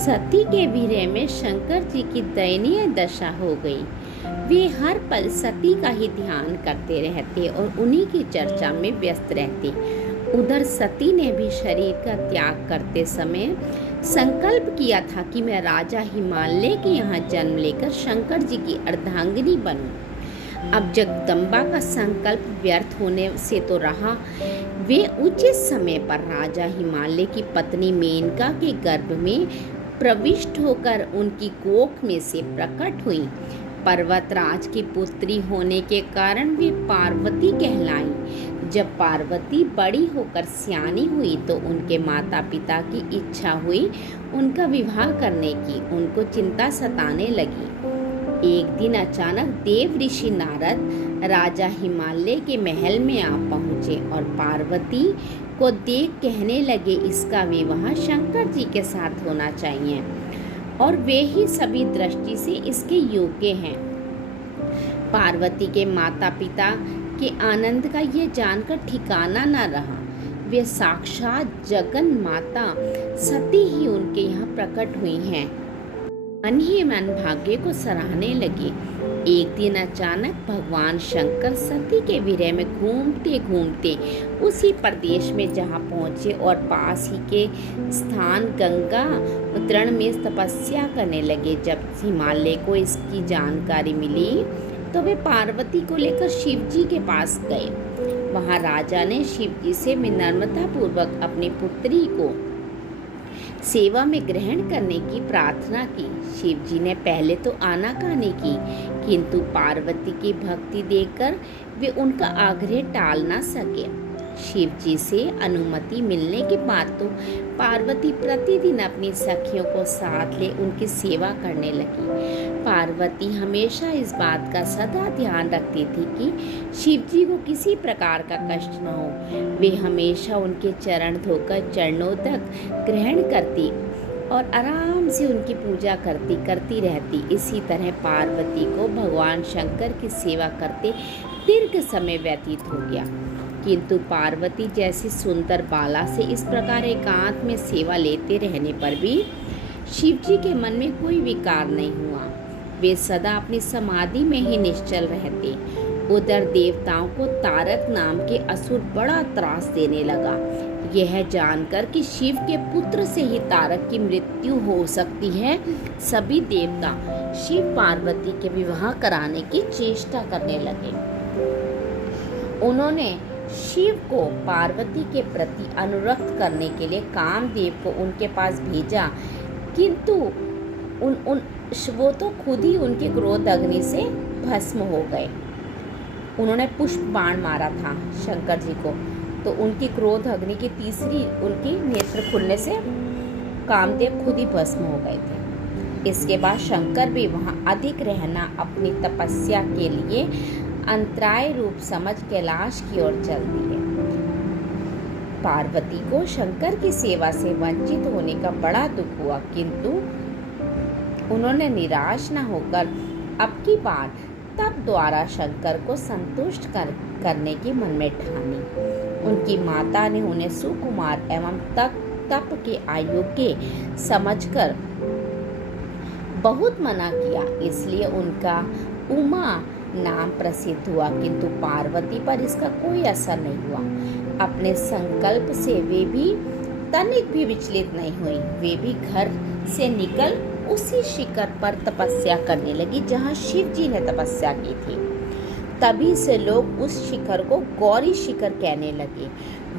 सती के विरह में शंकर जी की दयनीय दशा हो गई। वे हर पल सती का ही ध्यान करते रहते और उन्हीं की चर्चा में व्यस्त रहते। उधर सती ने भी शरीर का त्याग करते समय संकल्प किया था कि मैं राजा हिमालय के यहाँ जन्म लेकर शंकर जी की अर्धांगिनी बनूं। अब जगदम्बा का संकल्प व्यर्थ होने से तो रहा, वे उचित समय पर राजा हिमालय की पत्नी मेनका के गर्भ में प्रविष्ट होकर उनकी कोख में से प्रकट हुई। पर्वतराज की पुत्री होने के कारण वे पार्वती कहलाई। जब पार्वती बड़ी होकर सियानी हुई तो उनके माता पिता की इच्छा हुई उनका विवाह करने की। उनको चिंता सताने लगी। एक दिन अचानक देव ऋषि नारद राजा हिमालय के महल में आ पहुँचे और पार्वती को देख कहने लगे, इसका विवाह शंकर जी के साथ होना चाहिए और वे ही सभी दृष्टि से इसके योग्य हैं। पार्वती के माता पिता के आनंद का ये जानकर ठिकाना न रहा। वे साक्षात जगन माता सती ही उनके यहाँ प्रकट हुई हैं। मन ही मन भाग्य को सराहने लगे। एक दिन अचानक भगवान शंकर सती के विरह में घूमते घूमते उसी प्रदेश में जहाँ पहुँचे और पास ही के स्थान गंगा तरण में तपस्या करने लगे। जब हिमालय को इसकी जानकारी मिली तो वे पार्वती को लेकर शिव जी के पास गए। वहाँ राजा ने शिव जी से विनम्रता पूर्वक अपनी पुत्री को सेवा में ग्रहण करने की प्रार्थना की। शिव जी ने पहले तो आनाकानी की, किंतु पार्वती की भक्ति देखकर वे उनका आग्रह टाल ना सके। शिव जी से अनुमति मिलने के बाद तो पार्वती प्रतिदिन अपनी सखियों को साथ ले उनकी सेवा करने लगी। पार्वती हमेशा इस बात का सदा ध्यान रखती थी कि शिव जी को किसी प्रकार का कष्ट न हो। वे हमेशा उनके चरण धोकर चरणों तक ग्रहण करती और आराम से उनकी पूजा करती रहती। इसी तरह पार्वती को भगवान शंकर की सेवा करते दीर्घ समय व्यतीत हो गया, किंतु पार्वती जैसी सुंदर बाला से इस प्रकार एकांत में सेवा लेते रहने पर भी शिव जी के मन में कोई विकार नहीं हुआ। वे सदा अपनी समाधि में ही निश्चल रहते। उधर देवताओं को तारक नाम के असुर बड़ा त्रास देने लगा। यह जानकर कि शिव के पुत्र से ही तारक की मृत्यु हो सकती है, सभी देवता शिव पार्वती के विवाह कराने की चेष्टा करने लगे। उन्होंने शिव को पार्वती के प्रति अनुरक्त करने के लिए कामदेव को उनके पास भेजा, किंतु वो तो खुद ही उनके क्रोध अग्नि से भस्म हो गए। उन्होंने पुष्प बाण मारा था शंकर जी को, तो उनकी क्रोध अग्नि की तीसरी उनकी नेत्र खुलने से कामदेव खुद ही भस्म हो गए थे। इसके बाद शंकर भी वहाँ अधिक रहना अपनी तपस्या के लिए अंतराय रूप समझ कैलाश की ओर चल दिए। पार्वती को शंकर की सेवा से वंचित होने का बड़ा दुख हुआ, किंतु उन्होंने निराश न होकर अब की बार तप द्वारा शंकर को संतुष्ट करने की मन में ठानी। उनकी माता ने उन्हें सुकुमार एवं तप के अयोग्य समझकर बहुत मना किया, इसलिए उनका उमा नाम प्रसिद्ध हुआ, किंतु पार्वती पर इसका कोई असर नहीं हुआ। अपने संकल्प से वे भी तनिक भी विचलित नहीं हुई। वे भी घर से निकल उसी शिखर पर तपस्या करने लगी जहाँ शिव जी ने तपस्या की थी। तभी से लोग उस शिखर को गौरी शिखर कहने लगे।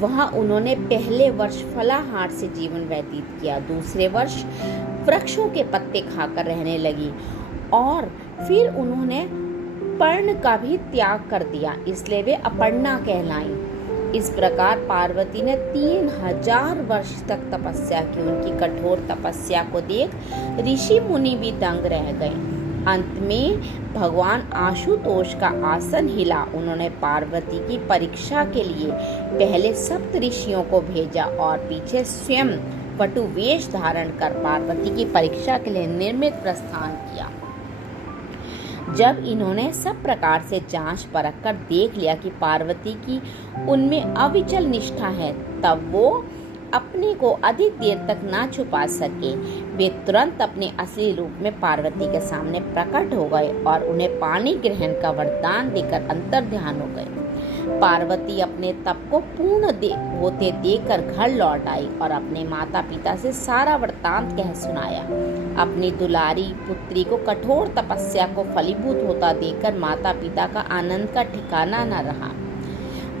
वहाँ उन्होंने पहले वर्ष फलाहार से जीवन व्यतीत किया, दूसरे वर्ष वृक्षों के पत्ते खाकर रहने लगी और फिर उन्होंने पर्ण का भी त्याग कर दिया, इसलिए वे अपर्णा कहलाईं। इस प्रकार पार्वती ने 3000 वर्ष तक तपस्या की। उनकी कठोर तपस्या को देख ऋषि मुनि भी दंग रह गए। अंत में भगवान आशुतोष का आसन हिला। उन्होंने पार्वती की परीक्षा के लिए पहले सप्त ऋषियों को भेजा और पीछे स्वयं वटु वेश धारण कर पार्वती की परीक्षा के लिए निर्मित प्रस्थान किया। जब इन्होंने सब प्रकार से जांच परख कर देख लिया कि पार्वती की उनमें अविचल निष्ठा है, तब वो अपने को अधिक देर तक ना छुपा सके, वे तुरंत अपने असली रूप में पार्वती के सामने प्रकट हो गए और उन्हें पाणी ग्रहण का वरदान देकर अंतर्ध्यान हो गए। पार्वती अपने तप को पूर्ण होते देखकर घर लौट आई और अपने माता पिता से सारा वृत्तांत कह सुनाया। अपनी दुलारी पुत्री को कठोर तपस्या को फलीभूत होता देखकर माता पिता का आनंद का ठिकाना न रहा।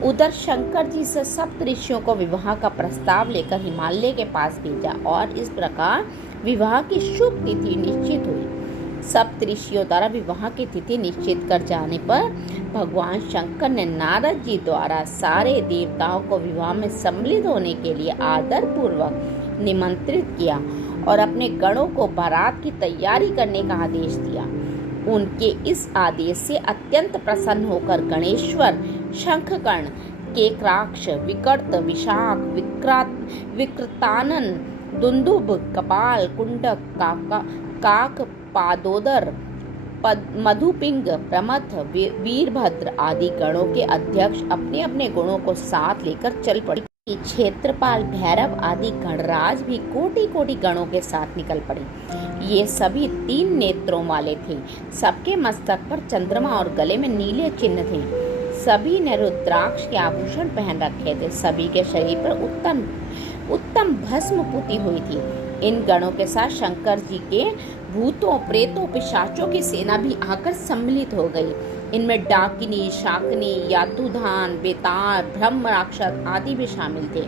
उधर शंकर जी से सप्त ऋषियों को विवाह का प्रस्ताव लेकर हिमालय के पास भेजा और इस प्रकार विवाह की शुभ तिथि निश्चित हुई। सप्त ऋषियों द्वारा विवाह की तिथि निश्चित कर जाने पर भगवान शंकर ने नारद जी द्वारा सारे देवताओं को विवाह में सम्मिलित होने के लिए आदर पूर्वक निमंत्रित किया और अपने गणों को बारात की तैयारी करने का आदेश दिया। उनके इस आदेश से अत्यंत प्रसन्न होकर गणेश्वर शंखकर्ण, केकराक्ष, विकर्त, विशाख, विकृतानन, दुंदुभ, कपाल, कुंडक, काक, पादोदर, मधुपिंग, प्रमथ, वीरभद्र आदि गणों के अध्यक्ष अपने अपने गुणों को साथ लेकर चल पड़े। क्षेत्रपाल, भैरव आदि गणराज भी कोटि कोटि गणों के साथ निकल पड़े। ये सभी 3 नेत्रों वाले थे। सबके मस्तक पर चंद्रमा और गले में नीले चिन्ह थे। सभी ने रुद्राक्ष के आभूषण पहन रखे थे। सभी के शरीर पर उत्तम भस्म पुती हुई थी। इन गणों के साथ शंकर जी के भूतों, प्रेतों, पिशाचों की सेना भी आकर सम्मिलित हो गई। इनमें डाकिनी, शाकिनी, यातुधान, बेताल, ब्रह्म राक्षस आदि भी शामिल थे।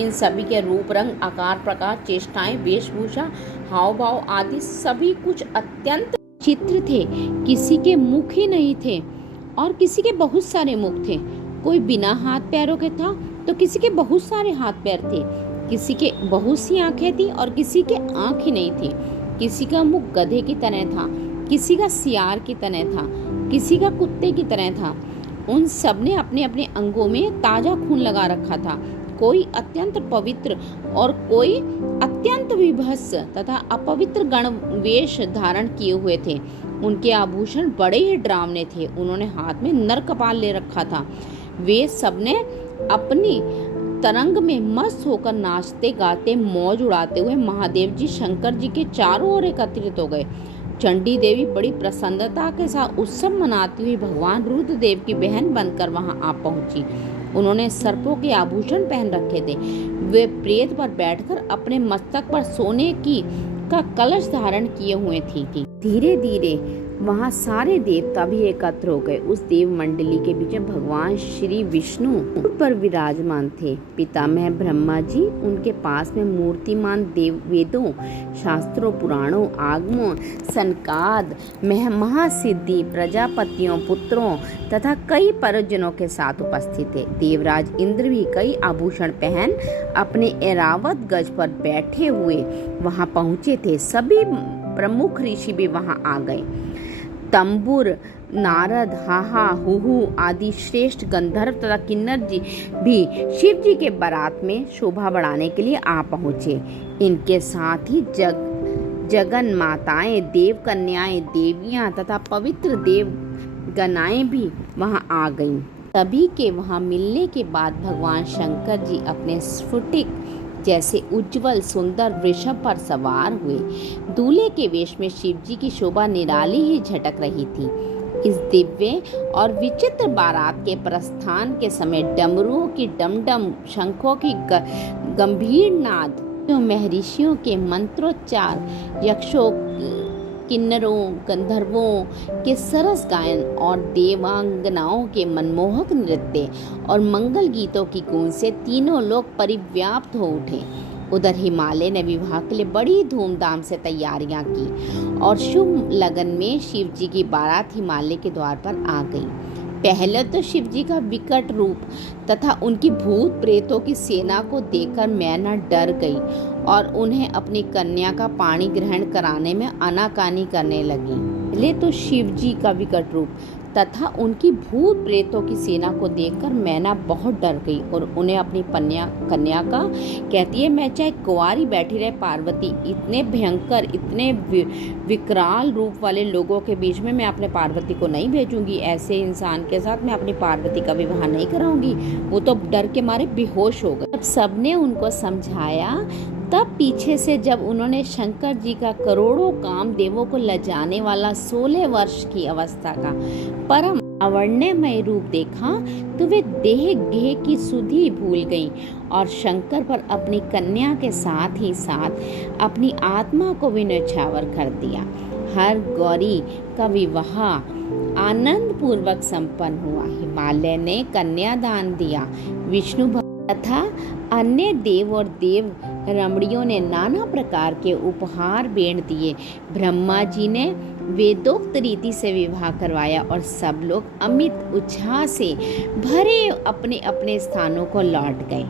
इन सभी के रूप, रंग, आकार, प्रकार, चेष्टाएं, वेशभूषा, हाव भाव आदि सभी कुछ अत्यंत चित्र थे। किसी के मुख ही नहीं थे और किसी के बहुत सारे मुख थे। कोई बिना हाथ पैरों के था तो किसी के बहुत सारे हाथ पैर थे। किसी के बहुत सी आंखें थी और किसी के आंख ही नहीं थी। किसी का मुख गधे की तरह था, किसी का सियार की तरह था, किसी का कुत्ते की तरह था। उन सब ने अपने अपने अंगों में ताजा खून लगा रखा था। कोई अत्यंत पवित्र और कोई अत्यंत विभत्स तथा अपवित्र गण वेश धारण किए हुए थे। उनके आभूषण बड़े ही डरावने थे। उन्होंने हाथ में नर कपाल ले रखा था। वे सबने अपनी तरंग में मस्त होकर नाचते गाते मौज उड़ाते हुए महादेव जी शंकर जी के चारों ओर एकत्रित हो गए। चंडी देवी बड़ी प्रसन्नता के साथ उत्सव मनाती हुई भगवान रुद्रदेव की बहन बनकर वहां आ पहुंची। उन्होंने सर्पों के आभूषण पहन रखे थे। वे प्रेत पर बैठकर अपने मस्तक पर सोने का कलश धारण किए हुए थी। धीरे धीरे वहाँ सारे देवता भी एकत्र हो गए। उस देव मंडली के बीच में भगवान श्री विष्णु पर विराजमान थे। पितामह ब्रह्मा जी उनके पास में मूर्तिमान देव वेदों, शास्त्रों, पुराणों, आगमों, सनकाद, महासिद्धि, प्रजापतियों, पुत्रों तथा कई परिजनों के साथ उपस्थित थे। देवराज इंद्र भी कई आभूषण पहन अपने ऐरावत गज पर बैठे हुए वहां पहुंचे थे। सभी प्रमुख ऋषि भी वहां आ गए। तंबुर, नारद, हाहा, हुहु आदि श्रेष्ठ गंधर्व तथा किन्नर जी भी शिव जी के बारात में शोभा बढ़ाने के लिए आ पहुंचे। इनके साथ ही जगन माताएं, देव कन्याएं, देवियां तथा पवित्र देव गणाएं भी वहां आ गईं। सभी के वहां मिलने के बाद भगवान शंकर जी अपने स्फटिक जैसे उज्जवल सुंदर वृषभ पर सवार हुए। दूल्हे के वेश में शिव जी की शोभा निराली ही झटक रही थी। इस दिव्य और विचित्र बारात के प्रस्थान के समय डमरुओं की डमडम, शंखों की गंभीर नाद, महर्षियों के मंत्रोच्चार, यक्षों, किन्नरों, गंधर्वों के सरस गायन और देवांगनाओं के मनमोहक नृत्य और मंगल गीतों की गूंज से तीनों लोग परिव्याप्त हो उठे। उधर हिमालय ने विवाह के लिए बड़ी धूमधाम से तैयारियां की और शुभ लगन में शिव जी की बारात हिमालय के द्वार पर आ गई। पहले तो शिव जी का विकट रूप तथा उनकी भूत प्रेतों की सेना को देखकर मैना डर गई और उन्हें अपनी कन्या का पाणी ग्रहण कराने में आनाकानी करने लगी। पहले तो शिव जी का विकट रूप, तथा उनकी भूत प्रेतों की सेना को देखकर मैना बहुत डर गई और उन्हें अपनी कन्या का कहती है, मैं चाहे कुंवारी बैठी रहे पार्वती, इतने भयंकर, इतने विकराल रूप वाले लोगों के बीच में मैं अपने पार्वती को नहीं भेजूंगी। ऐसे इंसान के साथ मैं अपनी पार्वती का विवाह नहीं कराऊंगी, वो तो डर के मारे बेहोश हो गए। जब सबने उनको समझाया तब पीछे से जब उन्होंने शंकर जी का करोड़ों कामदेवों को लजाने वाला 16 वर्ष की अवस्था का परम अवर्ण्यमय रूप देखा तो वे देह गेह की सुधि भूल गईं और शंकर पर अपनी कन्या के साथ ही साथ अपनी आत्मा को भी न्यौछावर कर दिया। हर गौरी का विवाह आनंद पूर्वक संपन्न हुआ। हिमालय ने कन्यादान दिया। विष्णु तथा अन्य देव और देव रमणियों ने नाना प्रकार के उपहार भेंट दिए। ब्रह्मा जी ने वेदोक्त रीति से विवाह करवाया और सब लोग अमित उत्साह से भरे अपने अपने स्थानों को लौट गए।